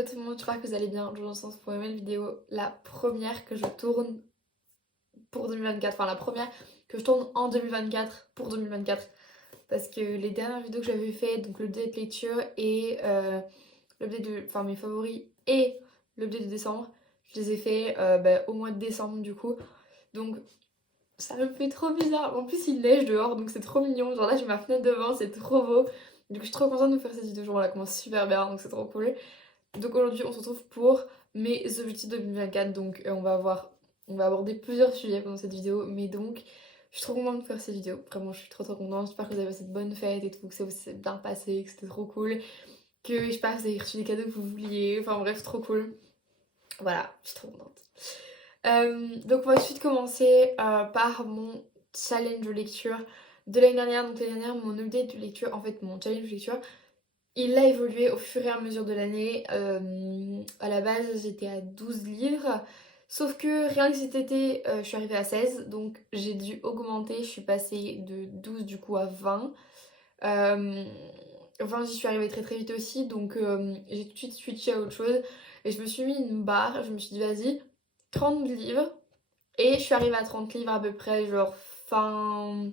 hello tout le monde, j'espère que vous allez bien. Je vous retrouve pour une nouvelle vidéo, la première que je tourne pour 2024, enfin la première que je tourne en 2024 pour 2024. Parce que les dernières vidéos que j'avais fait, donc l'update lecture et l'update de, enfin mes favoris et l'update de décembre, je les ai fait au mois de décembre du coup. Donc ça me fait trop bizarre. En plus il neige dehors donc c'est trop mignon. Genre là j'ai ma fenêtre devant, c'est trop beau. Donc je suis trop contente de vous faire cette vidéo. Genre elle commence super bien donc c'est trop cool. Donc aujourd'hui on se retrouve pour mes objectifs 2024. Donc on va aborder plusieurs sujets pendant cette vidéo. Mais donc je suis trop contente de faire cette vidéo. Vraiment je suis trop contente. J'espère que vous avez passé de bonnes fêtes et tout, que ça vous s'est bien passé, que c'était trop cool. Que je sais pas, vous avez reçu des cadeaux que vous vouliez. Enfin bref, trop cool. Voilà, je suis trop contente. Donc on va tout de suite commencer par mon challenge de lecture de l'année dernière. Donc l'année dernière, mon update de lecture, en fait mon challenge de lecture, il a évolué au fur et à mesure de l'année. À la base, j'étais à 12 livres. Sauf que rien que cet été, je suis arrivée à 16. Donc j'ai dû augmenter. Je suis passée de 12 du coup à 20. Euh, 20, j'y suis arrivée très très vite aussi. Donc j'ai tout de suite switché à autre chose. Et je me suis mis une barre. Je me suis dit, vas-y, 30 livres. Et je suis arrivée à 30 livres à peu près, genre fin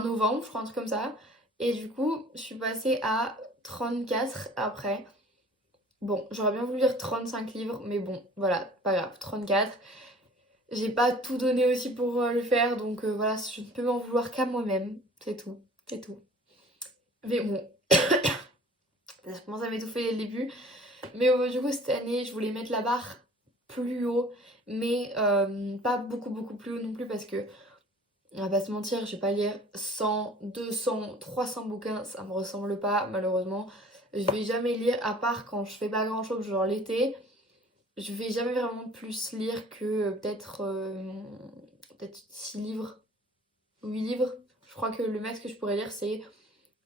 novembre, je crois, un truc comme ça. Et du coup, je suis passée à 34 après. Bon, j'aurais bien voulu lire 35 livres, mais bon, voilà, pas grave, 34. J'ai pas tout donné aussi pour le faire, donc voilà, je ne peux m'en vouloir qu'à moi-même, c'est tout, c'est tout. Mais bon, ça commence à m'étouffer dès le début. Mais du coup, cette année, je voulais mettre la barre plus haut, mais pas beaucoup plus haut non plus, parce que on va pas se mentir, je vais pas lire 100, 200, 300 bouquins, ça me ressemble pas malheureusement. Je vais jamais lire, à part quand je fais pas grand chose, genre l'été, je vais jamais vraiment plus lire que peut-être 6 livres, 8 livres. Je crois que le max que je pourrais lire c'est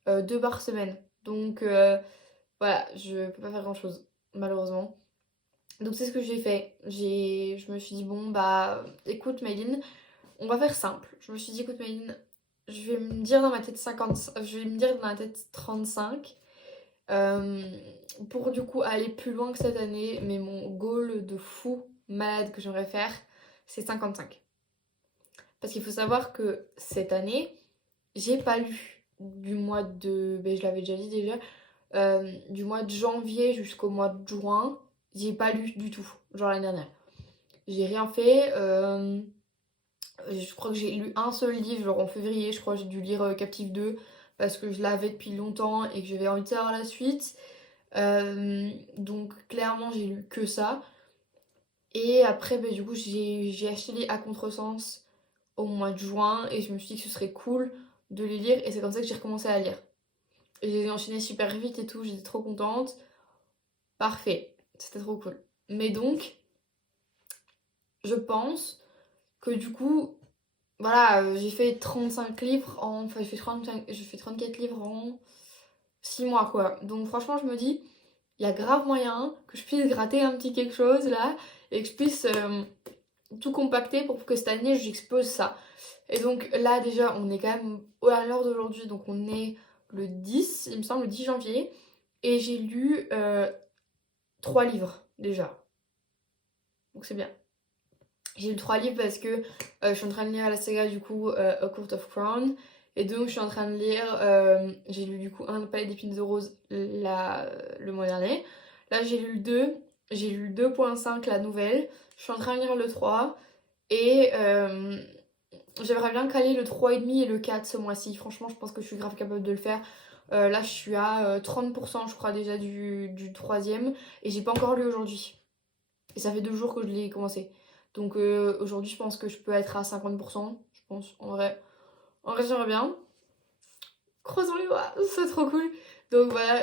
2 par semaine. Donc voilà, je peux pas faire grand chose malheureusement. Donc c'est ce que j'ai fait. Je me suis dit bon bah écoute Maïline, on va faire simple. Je me suis dit, écoute Maïline, je vais me dire dans ma tête 50, je vais me dire dans ma tête 35 euh, pour du coup aller plus loin que cette année. Mais mon goal de fou malade que j'aimerais faire, c'est 55. Parce qu'il faut savoir que cette année, j'ai pas lu du mois de, ben, je l'avais déjà dit déjà, du mois de janvier jusqu'au mois de juin, j'ai pas lu du tout, genre l'année dernière. J'ai rien fait. Je crois que j'ai lu un seul livre, genre en février, je crois que j'ai dû lire Captive 2 parce que je l'avais depuis longtemps et que j'avais envie de savoir la suite. Donc clairement j'ai lu que ça. Et après du coup j'ai acheté les À Contresens au mois de juin et je me suis dit que ce serait cool de les lire et c'est comme ça que j'ai recommencé à lire. Et j'ai enchaîné super vite et tout, j'étais trop contente. Parfait, c'était trop cool. Mais donc, je pense que du coup, voilà, j'ai fait 35 livres en. Enfin, j'ai fait 34 livres en 6 mois, quoi. Donc, franchement, je me dis, il y a grave moyen que je puisse gratter un petit quelque chose là et que je puisse tout compacter pour que cette année j'expose ça. Et donc, là, déjà, on est quand même à l'heure d'aujourd'hui, donc on est le 10, il me semble, le 10 janvier. Et j'ai lu 3 livres déjà. Donc, c'est bien. J'ai lu 3 livres parce que je suis en train de lire la saga du coup A Court of Crown. Et donc je suis en train de lire, j'ai lu du coup Un palais d'épines de rose le mois dernier. Là j'ai lu le 2, j'ai lu le 2.5 la nouvelle. Je suis en train de lire le 3. Et j'aimerais bien caler le 3,5 et le 4 ce mois-ci. Franchement je pense que je suis grave capable de le faire. Là je suis à 30% je crois déjà du troisième. Et j'ai pas encore lu aujourd'hui. Et ça fait 2 jours que je l'ai commencé. Donc aujourd'hui, je pense que je peux être à 50%. Je pense, en vrai. En vrai, j'aimerais bien. Croisons les doigts, c'est trop cool. Donc voilà,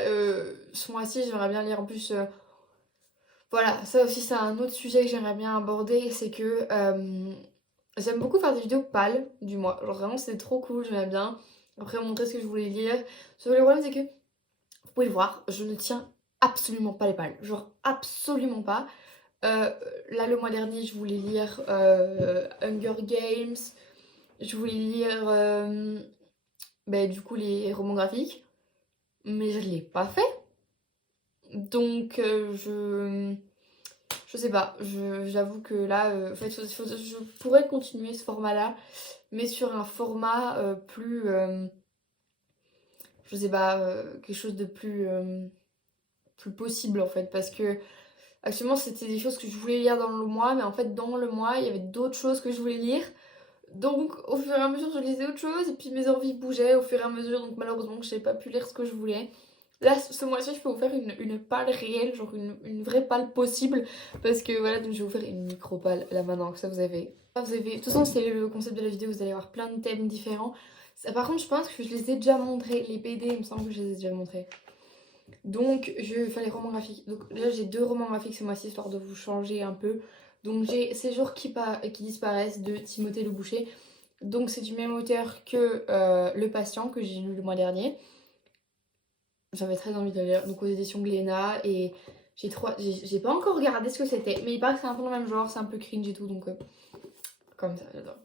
ce mois-ci, j'aimerais bien lire en plus. Voilà, ça aussi, c'est un autre sujet que j'aimerais bien aborder. C'est que j'aime beaucoup faire des vidéos pâles du mois. Genre vraiment, c'est trop cool, j'aimais bien. Après, montrer ce que je voulais lire. Sauf que le problème, c'est que, vous pouvez le voir, je ne tiens absolument pas les pales. Genre, absolument pas. Euh, Là, le mois dernier, je voulais lire Hunger Games. Je voulais lire du coup les romans graphiques. Mais je ne l'ai pas fait. Donc je sais pas, j'avoue que là, en fait, je pourrais continuer ce format-là, mais sur un format plus, je sais pas, quelque chose de plus possible en fait, parce que actuellement c'était des choses que je voulais lire dans le mois, mais en fait dans le mois il y avait d'autres choses que je voulais lire, donc au fur et à mesure je lisais autre chose, et puis mes envies bougeaient au fur et à mesure, donc malheureusement je n'ai pas pu lire ce que je voulais. Là, ce mois-ci, je peux vous faire une palle réelle, genre une vraie palle possible. Parce que voilà, donc je vais vous faire une micro-palle là maintenant, que ça vous avez. De toute façon, c'est le concept de la vidéo, vous allez avoir plein de thèmes différents. Ça, par contre, je pense que je les ai déjà montrés. Les BD, il me semble que je les ai déjà montrés. Donc, je vais faire les romans graphiques. Donc, là, j'ai 2 romans graphiques ce mois-ci, histoire de vous changer un peu. Donc, j'ai Ces jours qui disparaissent de Timothée Le Boucher. Donc, c'est du même auteur que Le Patient, que j'ai lu le mois dernier. J'avais très envie de le lire, donc aux éditions Glénat, et j'ai pas encore regardé ce que c'était, mais il paraît que c'est un peu dans le même genre, c'est un peu cringe et tout, donc comme ça, j'adore.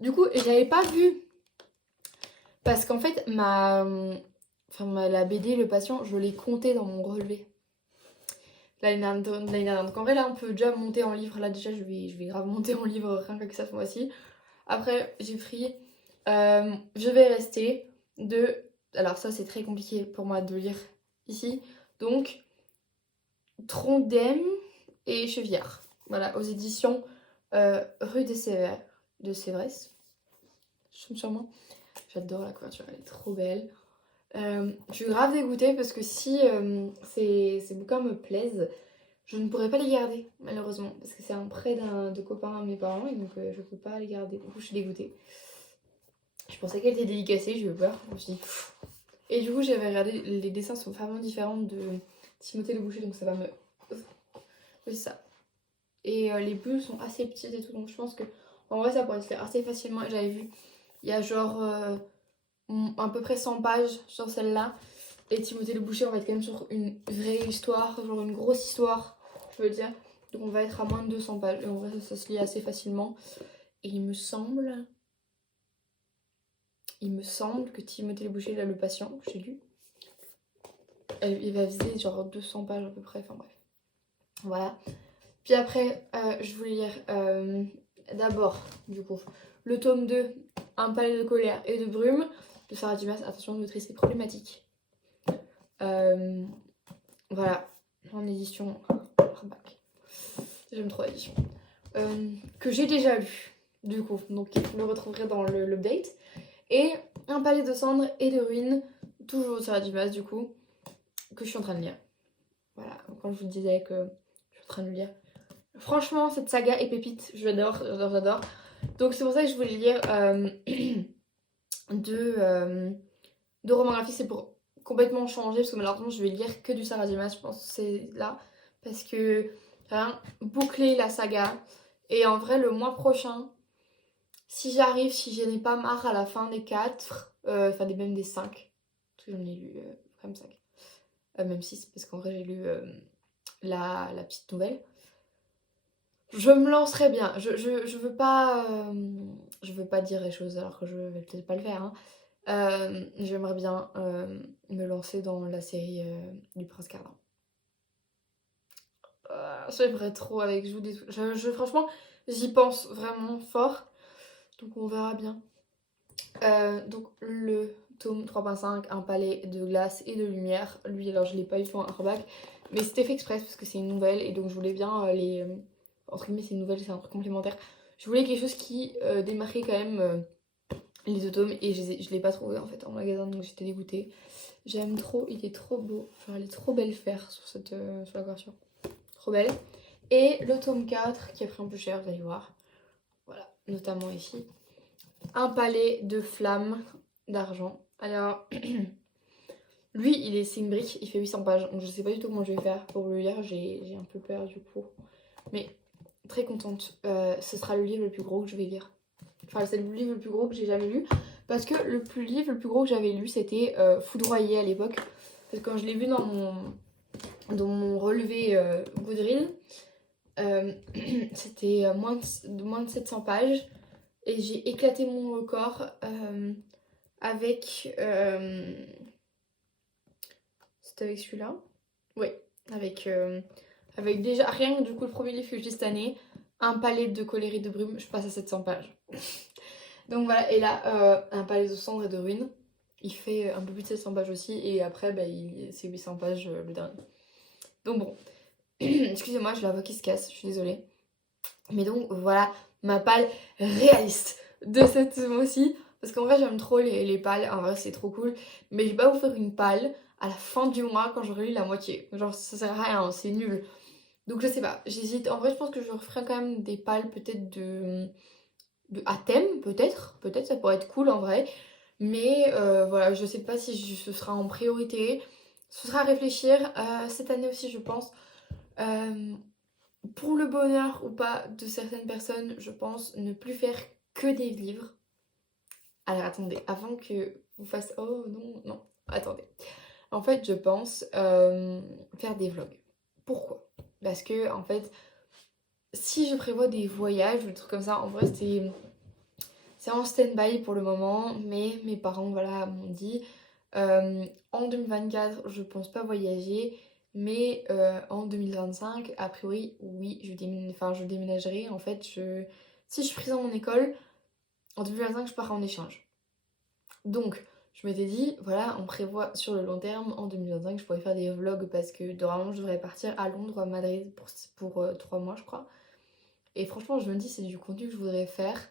Du coup, j'avais pas vu, parce qu'en fait, la BD, Le Patient, je l'ai compté dans mon relevé l'année dernière. Donc en vrai, là, on peut déjà monter en livre, là déjà, je vais grave monter en livre rien que ça ce mois-ci. Après, j'ai pris, je vais rester de... Alors ça, c'est très compliqué pour moi de lire ici, donc... Trondheim et Chevillard. Voilà, aux éditions Rue des Sévères, de Sévresse. Sûrement. J'adore la couverture, elle est trop belle. Je suis grave dégoûtée parce que si ces bouquins me plaisent, je ne pourrais pas les garder, malheureusement. Parce que c'est un prêt de copain à mes parents et donc je peux pas les garder. Du coup, je suis dégoûtée. Je pensais qu'elle était dédicacée, j'ai eu peur. Je me suis dit, pff. Et du coup, j'avais regardé, les dessins sont vraiment différents de Timothée Le Boucher, donc ça va me... Oui, c'est ça. Et les bulles sont assez petites et tout, donc je pense que en vrai ça pourrait se faire assez facilement. J'avais vu, il y a genre à peu près 100 pages sur celle-là. Et Timothée Le Boucher, on va être quand même sur une vraie histoire, genre une grosse histoire, je veux dire. Donc on va être à moins de 200 pages. Et en vrai ça se lit assez facilement. Et il me semble que Timothée Le Boucher, là, Le Patient, j'ai lu. Il va viser genre 200 pages à peu près, enfin bref. Voilà. Puis après, je voulais lire d'abord, du coup, le tome 2, Un palais de colère et de brume, de Sarah Dumas. Attention, l'autrice est problématique. Voilà, en édition hardback. J'aime trop l'édition. Que j'ai déjà lu, du coup, donc vous le retrouverez dans l'update. Et Un palais de cendres et de ruines, toujours de Sarah Dumas, du coup, que je suis en train de lire. Voilà, quand je vous disais que je suis en train de lire. Franchement, cette saga est pépite. J'adore, j'adore, j'adore. Donc c'est pour ça que je voulais lire deux romans graphiques. C'est pour complètement changer. Parce que malheureusement, je vais lire que du Sarah Dumas. Je pense que c'est là. Parce que rien, boucler la saga. Et en vrai, le mois prochain, si j'arrive, si je n'ai pas marre à la fin des 4, enfin même des 5. Parce que j'en ai lu quand même 5. Même 6. Parce qu'en vrai, j'ai lu la petite nouvelle. Je me lancerai bien. Je veux pas dire les choses alors que je vais peut-être pas le faire, hein. J'aimerais bien me lancer dans la série du Prince Carlin. J'aimerais trop avec Jude et tout. Franchement, j'y pense vraiment fort. Donc on verra bien. Donc le tome 3.5, Un palais de glace et de lumière. Lui, alors je l'ai pas eu sur un hardback, mais c'était fait express parce que c'est une nouvelle et donc je voulais bien entre guillemets, c'est une nouvelle, c'est un truc complémentaire. Je voulais quelque chose qui démarquait quand même les deux tomes et je l'ai pas trouvé en fait en magasin, donc j'étais dégoûtée. J'aime trop, il est trop beau. Enfin, elle est trop belle faire sur sur la couverture. Trop belle. Et le tome 4 qui a pris un peu cher, vous allez voir. Voilà, notamment ici. Un palais de flammes d'argent. Alors, lui, c'est une brique, il fait 800 pages. Donc je sais pas du tout comment je vais faire pour le lire. J'ai un peu peur du coup. Mais très contente. Ce sera le livre le plus gros que je vais lire. Enfin, c'est le livre le plus gros que j'ai jamais lu. Parce que livre le plus gros que j'avais lu, c'était Foudroyé à l'époque. Parce que quand je l'ai vu dans mon relevé Goodreads, c'était moins de 700 pages. Et j'ai éclaté mon record avec... C'était avec celui-là. Oui, avec déjà, rien que du coup le premier livre que j'ai cette année, un palais de colère et de brume, je passe à 700 pages. Donc voilà, et là, un palais de cendres et de ruines, il fait un peu plus de 700 pages aussi, et après, bah, c'est 800 pages le dernier. Donc bon, excusez-moi, j'ai la voix qui se casse, je suis désolée. Mais donc voilà ma palle réaliste de cette mois-ci. Parce qu'en vrai j'aime trop les pales, en vrai c'est trop cool. Mais je vais pas vous faire une palle à la fin du mois quand j'aurai lu la moitié. Genre ça sert à rien, c'est nul. Donc je sais pas, j'hésite. En vrai je pense que je referai quand même des pales peut-être à thème, peut-être. Peut-être ça pourrait être cool en vrai. Mais voilà, je sais pas si ce sera en priorité. Ce sera à réfléchir. Cette année aussi je pense. Euh, pour le bonheur ou pas de certaines personnes, je pense ne plus faire que des livres. Alors attendez, avant que vous fassiez... Oh non, non, attendez. En fait, je pense faire des vlogs. Pourquoi? Parce que, en fait, si je prévois des voyages ou des trucs comme ça, en vrai, c'est en stand-by pour le moment. Mais mes parents, voilà, m'ont dit en 2024, je pense pas voyager. Mais en 2025, a priori, oui, je déménagerai. En fait, si je suis prise dans mon école, en 2025, je pars en échange. Donc, je m'étais dit, voilà, on prévoit sur le long terme, en 2025, je pourrais faire des vlogs parce que normalement, je devrais partir à Londres ou à Madrid pour 3 mois, je crois. Et franchement, je me dis, c'est du contenu que je voudrais faire.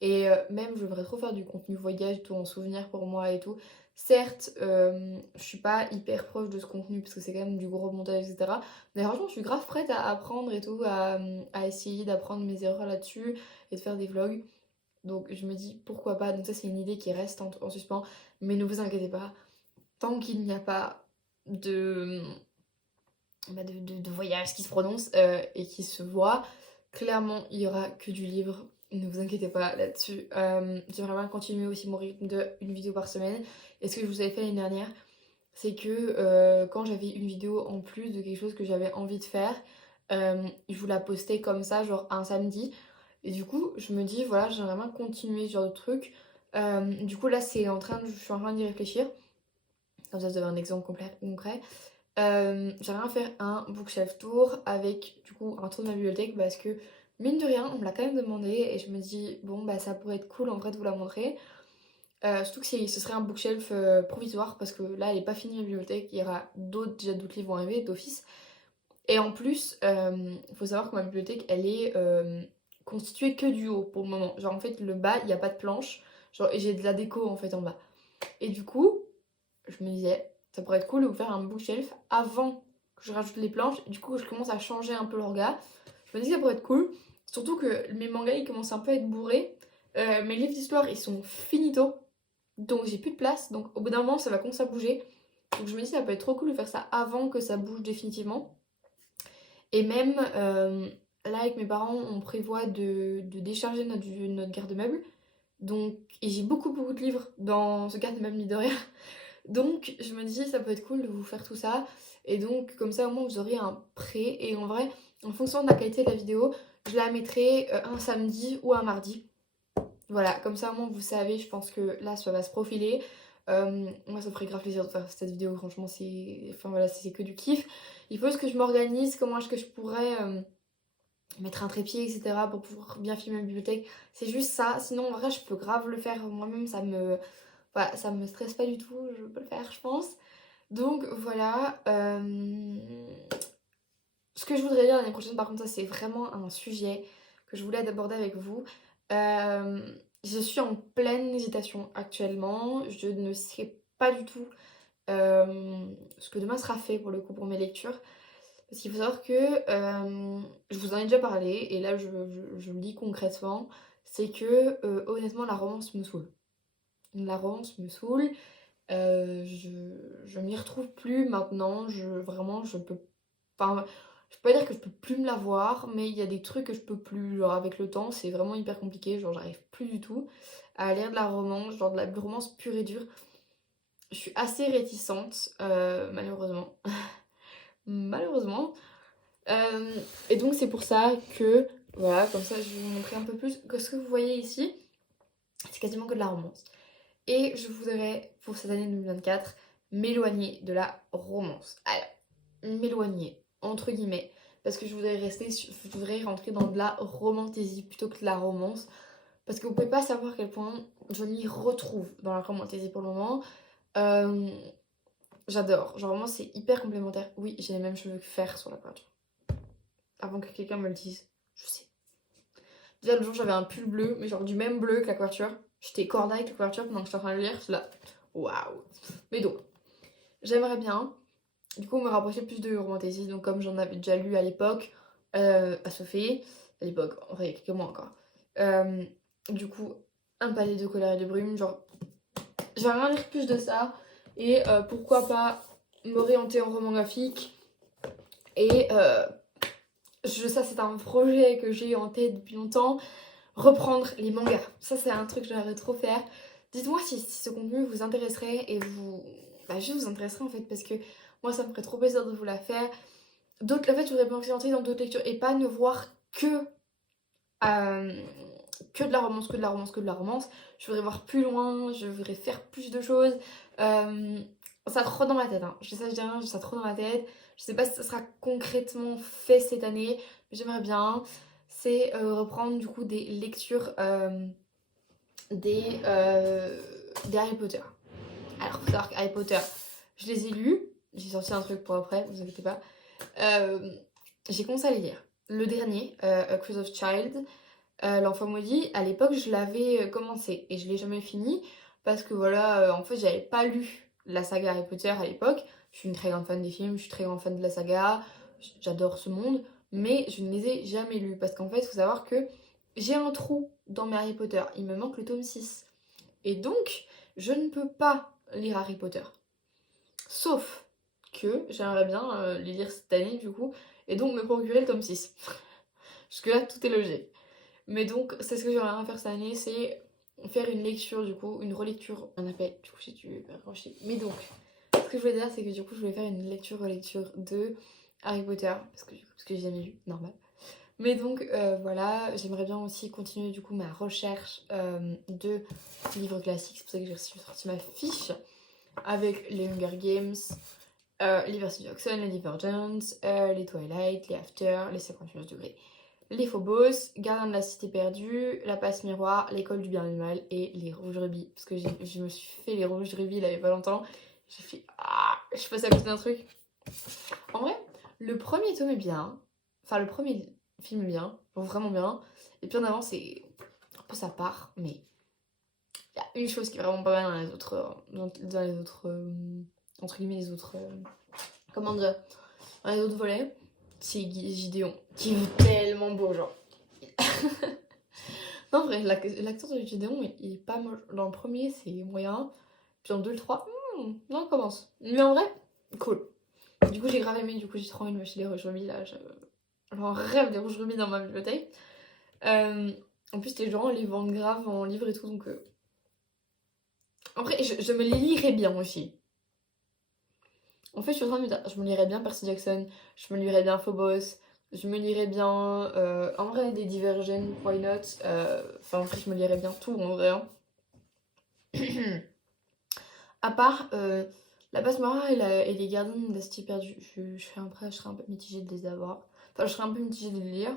Et même, je voudrais trop faire du contenu voyage, tout en souvenir pour moi et tout. Certes, je suis pas hyper proche de ce contenu parce que c'est quand même du gros montage, etc. Mais franchement, je suis grave prête à apprendre et tout, à essayer d'apprendre mes erreurs là-dessus et de faire des vlogs. Donc je me dis pourquoi pas. Donc ça, c'est une idée qui reste en suspens. Mais ne vous inquiétez pas, tant qu'il n'y a pas de voyage qui se prononce et qui se voit, clairement, il y aura que du livre. Ne vous inquiétez pas là-dessus. J'aimerais bien continuer aussi mon rythme de une vidéo par semaine. Et ce que je vous avais fait l'année dernière, c'est que quand j'avais une vidéo en plus de quelque chose que j'avais envie de faire, je vous la postais comme ça, genre un samedi. Et du coup, je me dis, voilà, j'aimerais bien continuer ce genre de truc. Du coup, là, je suis en train d'y réfléchir. Comme ça, vous avez un exemple concret. J'aimerais faire un bookshelf tour avec du coup un tour de ma bibliothèque parce que mine de rien on me l'a quand même demandé et je me dis bon bah ça pourrait être cool en vrai de vous la montrer. Surtout que ce serait un bookshelf provisoire parce que là elle est pas finie ma bibliothèque, il y aura déjà d'autres livres vont arriver d'office. Et en plus il faut savoir que ma bibliothèque elle est constituée que du haut pour le moment. Genre en fait le bas il n'y a pas de planche, genre et j'ai de la déco en fait en bas. Et du coup je me disais, ça pourrait être cool de vous faire un bookshelf avant que je rajoute les planches. Du coup, je commence à changer un peu l'orga. Je me dis que ça pourrait être cool. Surtout que mes mangas, ils commencent un peu à être bourrés. Mes livres d'histoire, ils sont finito. Donc, j'ai plus de place. Donc, au bout d'un moment, ça va commencer à bouger. Donc, je me dis, ça peut être trop cool de faire ça avant que ça bouge définitivement. Et même, là, avec mes parents, on prévoit de décharger notre garde-meuble. Donc, et j'ai beaucoup, beaucoup de livres dans ce garde-meuble, mine de rien. Donc je me dis ça peut être cool de vous faire tout ça. Et donc comme ça au moins vous aurez un prêt. Et en vrai, en fonction de la qualité de la vidéo, je la mettrai un samedi ou un mardi. Voilà, comme ça au moins vous savez, je pense que là ça va se profiler. Moi ça me ferait grave plaisir de faire cette vidéo, franchement c'est. Enfin voilà, c'est que du kiff. Il faut que je m'organise, comment est-ce que je pourrais mettre un trépied, etc. pour pouvoir bien filmer ma bibliothèque. C'est juste ça. Sinon en vrai je peux grave le faire moi-même, voilà, ça me stresse pas du tout, je peux le faire je pense. Donc voilà, ce que je voudrais dire l'année prochaine, par contre, ça c'est vraiment un sujet que je voulais aborder avec vous. Euh, je suis en pleine hésitation actuellement, je ne sais pas du tout ce que demain sera fait pour le coup pour mes lectures. Parce qu'il faut savoir que je vous en ai déjà parlé, et là je le dis concrètement, c'est que honnêtement la romance me saoule. La romance me saoule. Je m'y retrouve plus maintenant. Vraiment, je peux. Enfin, je peux pas dire que je peux plus me la voir, mais il y a des trucs que je peux plus. Genre, avec le temps, c'est vraiment hyper compliqué. Genre, j'arrive plus du tout à lire de la romance, genre de la romance pure et dure. Je suis assez réticente, malheureusement. Malheureusement. Et donc, c'est pour ça que. Voilà, comme ça, je vais vous montrer un peu plus que ce que vous voyez ici. C'est quasiment que de la romance. Et je voudrais, pour cette année 2024, m'éloigner de la romance. Alors, m'éloigner, entre guillemets, parce que je voudrais rentrer dans de la romantasy plutôt que de la romance, parce que vous pouvez pas savoir à quel point je m'y retrouve dans la romantasy pour le moment. Euh, J'adore, genre vraiment c'est hyper complémentaire. Oui, j'ai les mêmes cheveux que Fer sur la peinture. Avant que quelqu'un me le dise, je sais. Déjà le jour j'avais un pull bleu, mais genre du même bleu que la couverture. J'étais corda avec la couverture pendant que j'étais en train de le lire, je là. Waouh! Mais donc, j'aimerais bien, du coup, me rapprocher plus de romantasy, donc comme j'en avais déjà lu à l'époque, à Sophie, à l'époque, en vrai, il y a quelques mois encore. Euh, du coup, un palais de colère et de brume, genre, j'aimerais bien lire plus de ça, et pourquoi pas m'orienter en roman graphique, et ça c'est un projet que j'ai en tête depuis longtemps, reprendre les mangas. Ça c'est un truc que j'aimerais trop faire. Dites-moi si ce contenu vous intéresserait et juste vous intéresserait en fait parce que moi ça me ferait trop plaisir de vous la faire. En fait je voudrais m'orienter dans d'autres lectures et pas ne voir euh, que de la romance, que de la romance, que de la romance. Je voudrais voir plus loin, je voudrais faire plus de choses. Euh, Ça trop dans ma tête, hein. Je dis ça, je dis rien, ça trop dans ma tête. Je sais pas si ça sera concrètement fait cette année, mais j'aimerais bien. C'est reprendre du coup des lectures des Harry Potter. Alors, faut savoir que Harry Potter, je les ai lus. J'ai sorti un truc pour après, vous inquiétez pas. Euh, j'ai commencé à les lire. Le dernier, A Curse of Child, L'Enfant Maudit, à l'époque, je l'avais commencé et je l'ai jamais fini parce que voilà, en fait, j'avais pas lu la saga Harry Potter à l'époque. Je suis une très grande fan des films, je suis très grande fan de la saga, j'adore ce monde, mais je ne les ai jamais lus parce qu'en fait, il faut savoir que j'ai un trou dans mes Harry Potter. Il me manque le tome 6. Et donc, je ne peux pas lire Harry Potter. Sauf que j'aimerais bien les lire cette année, du coup, et donc me procurer le tome 6. Jusque-là, tout est logique. Mais donc, c'est ce que j'aimerais bien faire cette année, c'est faire une lecture, du coup, une relecture, on appelle, du coup, si tu veux raccrocher. Mais donc, ce que je voulais dire, c'est que du coup, je voulais faire une lecture-relecture de Harry Potter, parce que j'ai jamais lu, normal. Mais donc, voilà, j'aimerais bien aussi continuer, du coup, ma recherche de livres classiques. C'est pour ça que j'ai sorti ma fiche avec les Hunger Games, les Percy Jackson, les Divergent, les Twilight, les After, les 51 degrés, les Phobos, Gardien de la Cité Perdue, La Passe Miroir, L'école du bien et du mal et les Rouges Rubis. Parce que je me suis fait les Rouges Rubis là il y a pas longtemps. J'ai fait ah, je suis passée à côté d'un truc. En vrai, le premier tome est bien. Enfin, le premier film est bien, vraiment bien. Et puis en avant, c'est un peu sa part, mais il y a une chose qui est vraiment pas mal dans les autres, entre guillemets, les autres, comment dire, dans les autres volets, c'est Gideon, qui est tellement beau, genre. Non, en vrai, l'acteur de Gideon, il est pas moche. Dans le premier, c'est moyen. Puis dans le 2, le 3, non, on commence. Mais en vrai, cool. Du coup, j'ai grave aimé, du coup, j'ai trop envie de m'acheter les rouges rubis, là. J'en rêve des rouges rubis dans ma bibliothèque. En plus, les gens les vendent grave en livre et tout, donc... En vrai, je me les lirais bien aussi. En fait, je suis en train de me dire, je me lirais bien Percy Jackson, je me lirais bien Phobos, je me lirais bien... en vrai, des Divergent, why not? Enfin, en fait, je me lirais bien tout, en vrai. Hein. À part la Passe-Mora et les Gardiens de la Cité Perdue. Je serais un peu mitigée de les avoir. Enfin, je serais un peu mitigée de les lire.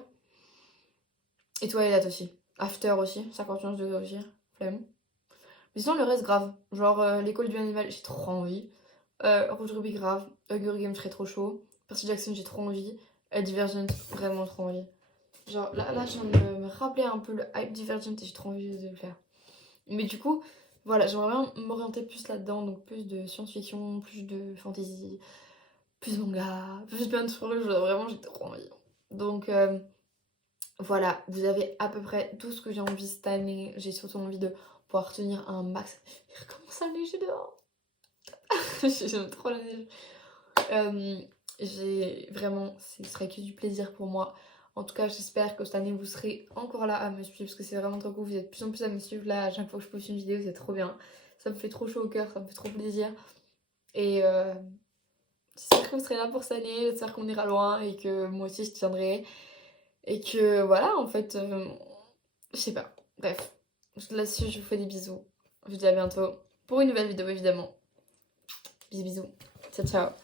Et Twilight aussi. After aussi, 51 degrés aussi. Flemme. Mais sinon, le reste, grave. Genre, l'école du animal, j'ai trop envie. Rouge Ruby, grave. Hunger Games, je serais trop chaud. Percy Jackson, j'ai trop envie. Divergent, vraiment trop envie. Genre, là je viens de me rappeler un peu le hype Divergent et j'ai trop envie de le faire. Mais du coup, voilà, j'aimerais bien m'orienter plus là-dedans. Donc, plus de science-fiction, plus de fantasy, plus manga, plus plein de trucs. Vraiment, j'ai trop envie. Donc, voilà, vous avez à peu près tout ce que j'ai envie cette année. J'ai surtout envie de pouvoir tenir un max. Il recommence à neiger dehors. J'aime trop la neige. J'ai vraiment, ce serait que du plaisir pour moi. En tout cas, j'espère que cette année vous serez encore là à me suivre parce que c'est vraiment trop cool. Vous êtes de plus en plus à me suivre là. À chaque fois que je poste une vidéo, c'est trop bien. Ça me fait trop chaud au cœur, ça me fait trop plaisir. Et j'espère que vous serez là pour cette année. J'espère qu'on ira loin et que moi aussi je tiendrai. Et que voilà, en fait, je sais pas. Bref, là-dessus, je vous fais des bisous. Je vous dis à bientôt pour une nouvelle vidéo évidemment. Bisous bisous. Ciao ciao.